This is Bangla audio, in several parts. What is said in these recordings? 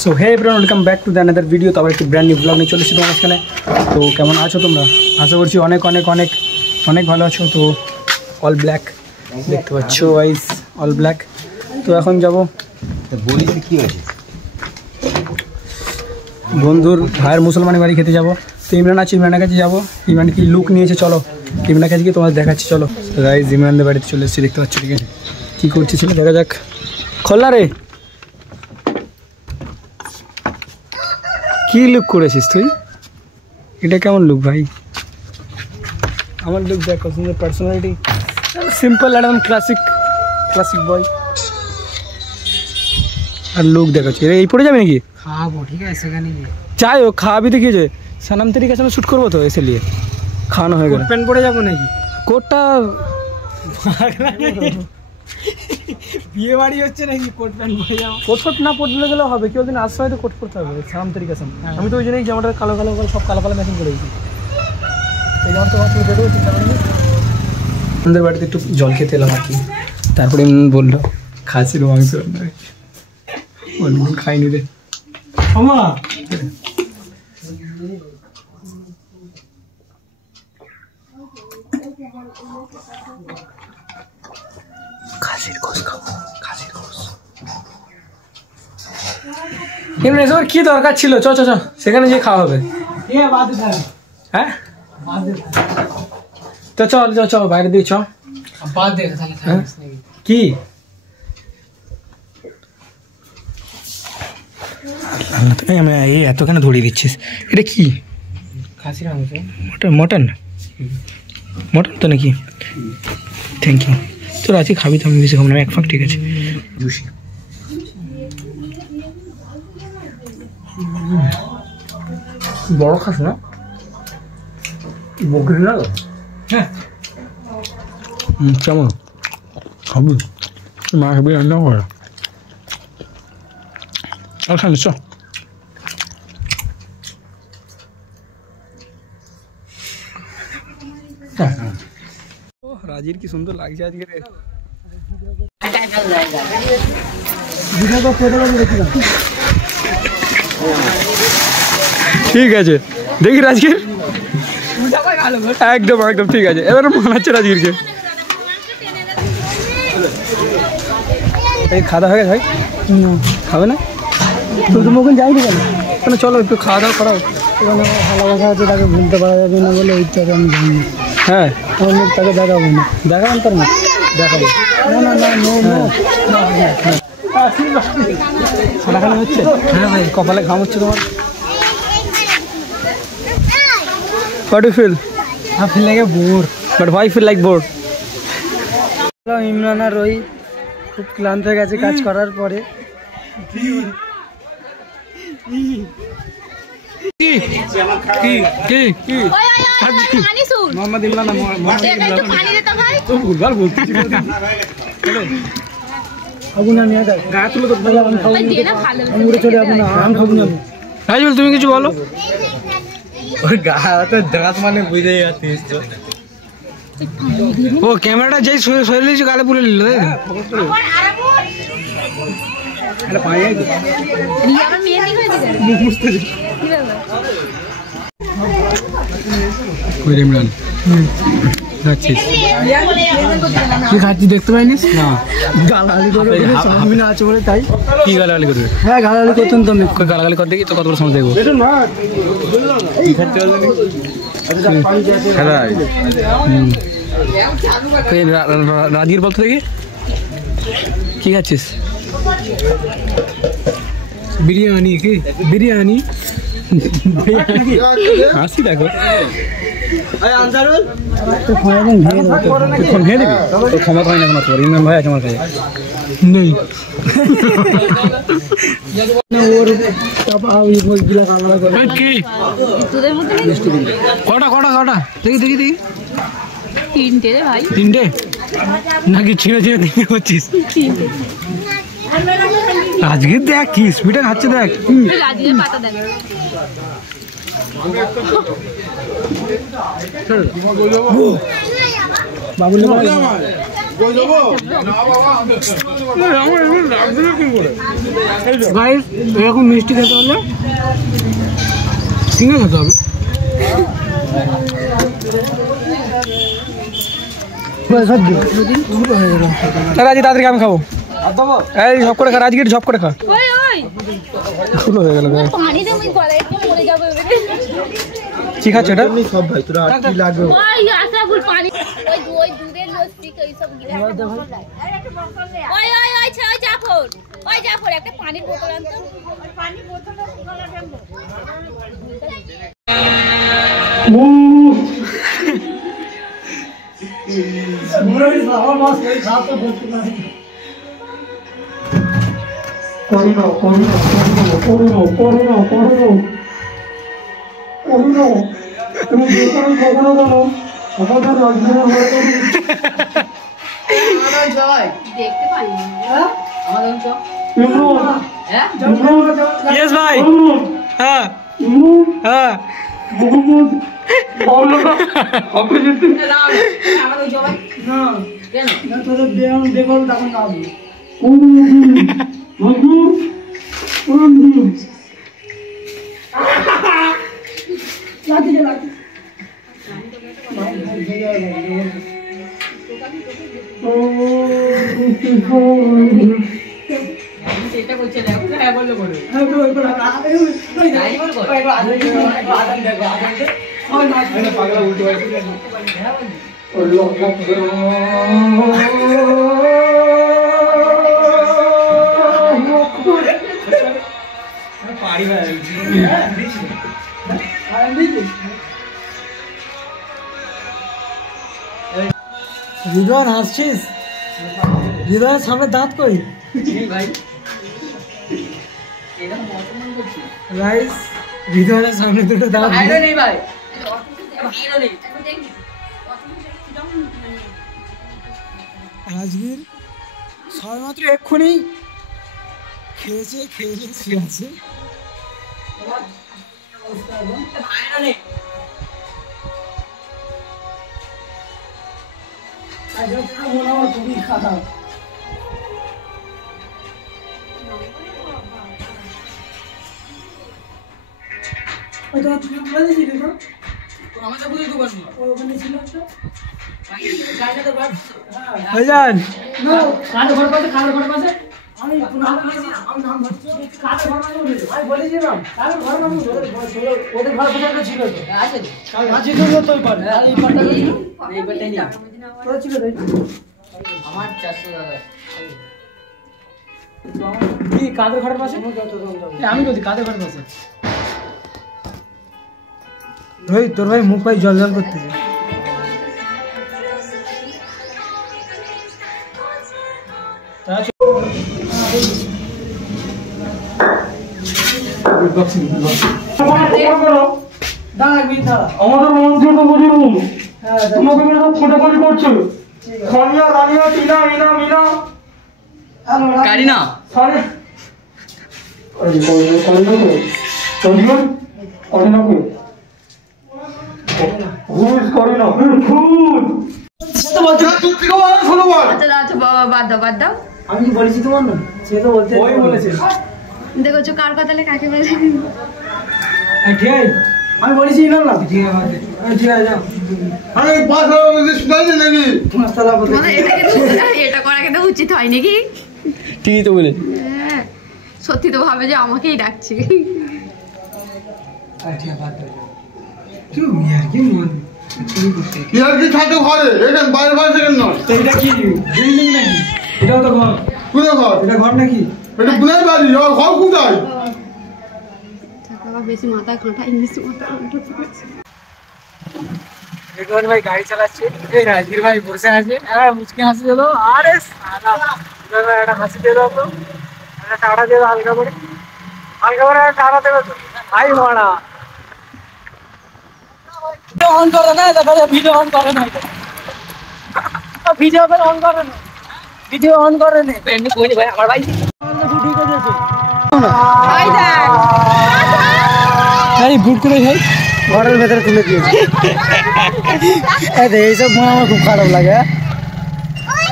So hey everyone, welcome back to the another video. তো আবার একটি ব্র্যান্ড নিউ ব্লগ নিয়ে চলে এসেছি তোমার মাঝখানে। তো কেমন আছো তোমরা? আশা করছি অনেক অনেক অনেক অনেক ভালো আছো। তো অল ব্ল্যাক দেখতে পাচ্ছ, ওয়াইজ অল ব্ল্যাক। তো এখন যাবো কি হয়েছে, বন্ধুর ভাইয়ের মুসলমানি বাড়ি খেতে যাবো। তো ইমরান আছে, ইমরানের কাছে যাবো। ইমরান কি লুক নিয়েছে, চলো ইমরানের কাছে গিয়ে তোমার দেখাচ্ছি। চলো গাইজ, ইমরানদের বাড়িতে চলে এসেছি, দেখতে পাচ্ছ। ঠিক আছে, কী করছি ছিল দেখা যাক। খোলা রে, কী লুক করেছিস তুই? এটা কেমন লুক ভাই? আমার লুক দেখো, সুন্দর পার্সোনালিটি, সিম্পল একদম ক্লাসিক ক্লাসিক বয়। আর লুক দেখাচ্ছি, এই পড়ে যাবে নাকি? খাওয়াবো, ঠিক আছে সেখানে গিয়ে চাই ও খাওয়াবি তো, কি হয়েছে? সানাম তেরি কাছে আমি শ্যুট করবো তো, এসে নিয়ে খাওয়ানো হয়ে গেল। প্যান্ট পরে যাবো নাকি? কোটটা বিয়ে বাড়ি হচ্ছে নাকি কোট প্যান্ট পরে যাবো? কোট ফোট না পড়লে গেলেও হবে, কেউ দিন আসতে হয় তো কোট পড়তে হবে। সানাম তেরি কাছে আমি তো ওই জন্যই জামাটা কালো কালো সব কালো কালো ম্যাচিং করে দিয়েছি। এই জামাটা তো বেরো চিন্তা করিনি। আমাদের বাড়িতে একটু জল খেতে এলাম আর কি। তারপরে বললো খাসির মাংস রান্না হয়েছে, অনেকদিন খাইনি রে আমা। খাসির গোশ খাবো, খাসির গোশ। এবার কি দরকার ছিল? চ চ চ, সেখানে গিয়ে খাওয়া হবে। হ্যাঁ তো চল চ চ, বাইরে দিয়ে চ। কি এই এতখানে ধরিয়ে দিচ্ছিস? এটা কি? খাসির মাংস, মটন? মটন মটন তো নাকি? Thank you. তোর আজকে খাবি তো, আমি বেশি খাবো না, এক ফাঁক ঠিক আছে। জুসি বড় খাস না, বকরি না? হ্যাঁ কেমন খাবি? মা খাবি রান্না করে আর খাবি? চ রাজির কি সুন্দর লাগছে আজকে রে। ঠিক আছে, দেখি রাজগীর একদম একদম ঠিক আছে। এবার মানাচ্ছে রাজগীরকে। এই খাওয়া দাওয়া হয়ে গেছে ভাই? খাবে না? তুমি ওখানে যাই কেন? কেন চলো একটু খাওয়া দাওয়া করাও। ওখানে আমার ভালোবাসা আছে, তাকে ভুলতে পারা যাবে না বলে ওইটাকে আমি জানি। হ্যাঁ আমার মুখ তাকে দেখাবো না, দেখাবেন তার মুখ দেখাবো না। না না নো নো, খানাখানি হচ্ছে? হ্যাঁ ভাই, কপালে ঘাম হচ্ছে তোমার। What do you feel? I feel like a bore. But why you feel like bored? Imran আর রোহিত খুব ক্লান্ত হয়ে গেছে কাজ করার পরে। মোহাম্মদ ইমরান তুমি কিছু বলো। মানে বুঝে যাচ্ছিস তো, ও ক্যামেরাটা যেই সরে নিয়েছে গালে পুরে নিল। ইমরান খাচ্ছিস? কি খাচ্ছি দেখতে পাইনিস? না, গালাগালি করবে আছে বলে তাই। কি গালাগালি করবে? হ্যাঁ গালাগালি করতেন তো আমি। গালাগালি কর দেখি তো কত বড় সময় দেখবো। রাজগীর বলতো দেখি কি খাচ্ছিস? বিরিয়ানি। কি বিরিয়ানি? হাসি দেখো। ভেঙে দিবি? ক্ষমা হয় না কোনো, ইমরান ভাই আছে আমার কাছে নেই। কটা কটা কটা দেখি দেখি দেখি। তিনটে রে ভাই। তিনটে নাকি ছিঁড়ে ছিঁড়ে দেখে হচ্ছিস? আজকে দেখ কি স্পিডে খাচ্ছে, দেখ। রাজীবের পাতা দেখ। বাবুল গাইস এরকম মিষ্টি খেতে হলে সিঙ্গে খেতে হবে। রাজি তাড়াতাড়ি আমি খাবো। এই ঝপ করে খা রাজগীর, ঝপ করে খা। ওই ওই ফুল হয়ে গেল। পানি দে, আমি গলায় একটু মরে যাবো এবারে। কি খাচ্ছে এটা? সব ভাই তোরা আর কি লাগবে? ওই আশা ফুল পানি, ওই দুধের লস্যি কই সব গিলা। ওই ওই ওই ওই জাফর, ওই জাফর একটা পানির বোতল আনতো। পানির বোতলটা গলা ফেলবো। দেখতে পাইনি। ইয়েস ভাই। হ্যাঁ হ্যাঁ হৃদয় হাসছিস? হৃদয়ের সামনে দাঁত কই? রাইস হৃদয়ের সামনে দুটো দাঁত নেই ভাই। রাজগীর সবেমাত্র এক্ষুনি খেয়েছে, খেয়ে শুয়ে আছে। খুবই খারাপ। কাদের ঘরের পাশে? আমি বলছি কাদের ঘরের পাশে। ওই তোর ভাই মুখ ভাই জল জল করতেছে। আমাদের মন্ত্রী তো বুঝিনি তোমাকে মেরে সব ফোটাফুটি করছে। সানিয়া রানিয়া টিনা মিনা মিনা কারিনা সারে আমি কি বলেছি তোমার না? সে তো বলতে বলেছে। দেখো কার কথা কাকে বলে। ঠিক আছে আমি বলেছি না না ঠিক আছে ঠিক আছে যাও। আরে পাঁচ শুনাইছে নাকি? এটা করা কিন্তু উচিত হয় নাকি? ঠিকই তো বলে। সত্যি তো ভাবে যে আমাকেই ডাকছে। ইয়ার কি থাকে ঘরে? এখানে বাইরে বাইরে সেখানে নয়। এটা কি বিল্ডিং নাকি? এটাও তো ঘর। কোথায় ঘর? এটা ঘর নাকি? এটা বুনাই বাড়ি। ঘর কোথায়? বেশি মাথা কাঁটা ইংলিশ মাথা রেডওয়ান ভাই গাড়ি চালাচ্ছে, এই রাজগীর ভাই বসে আছে। হ্যাঁ মুচকে হাসি দিল। আরে সালা একটা হাসি দিয়ে দাও তো, একটা টাটা দিয়ে দাও হালকা করে, হালকা করে একটা টাটা দেবে তো। ভাই মারা অন করে না, দেখা যায় ভিডিও অন করে না। ভিডিও অন করে না, ভিডিও অন করে না। এমনি কইনি ভাই আমার ভাই ঠিক আছে। ভাই দেখ এই বুট করে ভাই ঘরের ভেতরে তুলে দিয়েছে। এইসব আমার খুব খারাপ লাগে।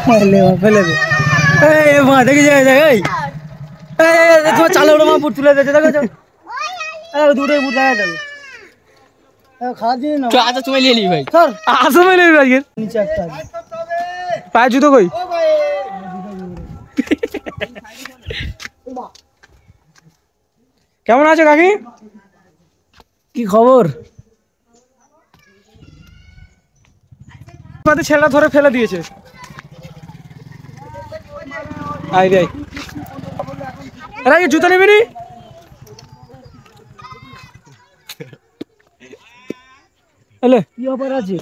ফেলে দে এই মা দেখি যায় এই তোমার চালে ওটা মা বুট তুলে দিয়েছে দেখো দুটোই বুট দেখা যাবে খাওয়া দিয়ে না আচ্ছা তুমি নিয়ে নি ভাই স্যার আসো ভাই নিয়ে আজকে নিচে একটা পায়ে জুতো কই কেমন আছো কাকি কি খবর আমাদের ছেলেটা ধরে ফেলে দিয়েছে আই রে এরা কি জুতো নেবে নি এলে কি অফার আছে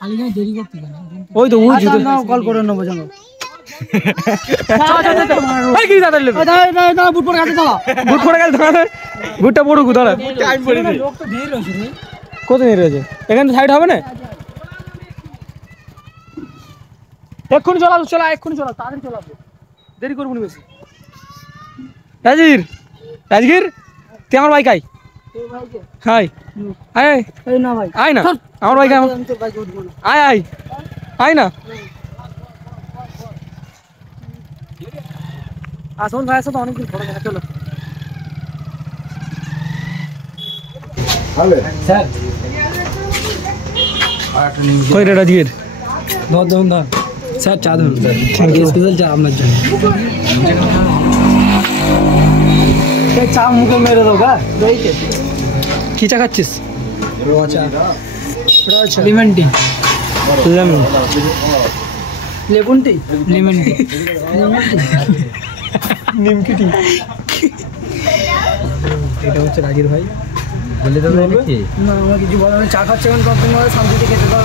খালি না দেরি করতে কেন ওই তো ওই জুতো নাও কল করে নেবো জানো এই কি দাদা লে না বুট পরে গেছে দাও বুট পরে গেছে দাদা বুটটা পড়ু দাদা টাইম পড়ে দে লোক তো দেরি হইছে রে কত দেরি হইছে এখানে সাইড হবে না এক্ষুনি চলা এক্ষুনি চলা তাড়াতাড়ি চলাবো দেরি করবো না বেশি রাজগীর তুই আমার বাইক আয় হাই আয় না ভাই আয় না আমার বাইক আয় আয় আয় না আসুন ভাই আসো তো অনেকদিন পরে দেখা চলো স্যার কই রে রাজগীর बहुत धन्यवाद सर चा धन स्पेशल चा আপনার জন্য কে চা মুখে মেরে দাও দইতে কি চা খাচ্ছিস রচা লেমন টি লেমন টি নিমকি টি এটা হচ্ছে রাগির ভাই বলে দাও নাকি না আমরা কিছু বলা না চা খাচ্ছে এখন কতদিন ধরে শান্তিতে খেতে দাও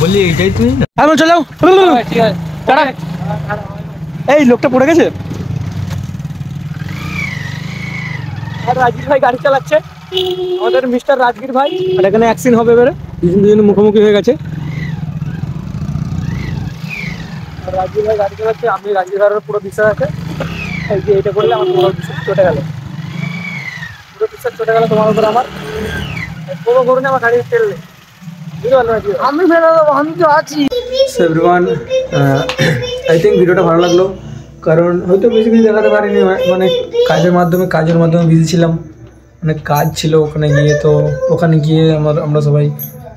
বলি এইটাই তুই এখন চলো ঠিক আছে টাটা এই লোকটা পড়ে গেছে আর রাজগীর ভাই গাড়ি চালাচ্ছে আমাদের মিস্টার রাজগীর ভাই আর এখানে অ্যাক্সিডেন্ট হবে এবারে দুজন মুখোমুখি হয়ে গেছে আর রাজগীর ভাই গাড়ি চালাচ্ছে আমি রাজগীর ভাইয়ের পুরো বিশ্বাস আছে এই যে এটা করলে আমার পুরো বিশ্বাস চটে গেল তোমার উপর আমার পুরো করুন আমার গাড়ি তেল নেই আমি ফেলে দেবো আমি তো আছি এভরিওয়ান আই থিঙ্ক ভিডিওটা ভালো লাগলো কারণ হয়তো বেশি কিছু দেখাতে পারিনি মানে কাজের মাধ্যমে বিজি ছিলাম অনেক কাজ ছিল ওখানে গিয়ে আমরা সবাই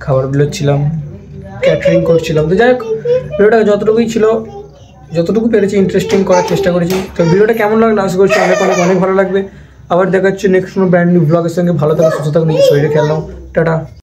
খাবার বিলোচ্ছিলাম ক্যাটারিং করছিলাম তো যাই হোক ভিডিওটা যতটুকু পেরেছি ইন্টারেস্টিং করার চেষ্টা করেছি তো ভিডিওটা কেমন লাগলো আশা করছি অনেক ভালো লাগবে আবার দেখা হচ্ছে নেক্সট কোনো ব্র্যান্ড নিউ ব্লগের সঙ্গে ভালো থাকুন সুস্থ থাকুন নিজের শরীরে খেয়াল নাও টাটা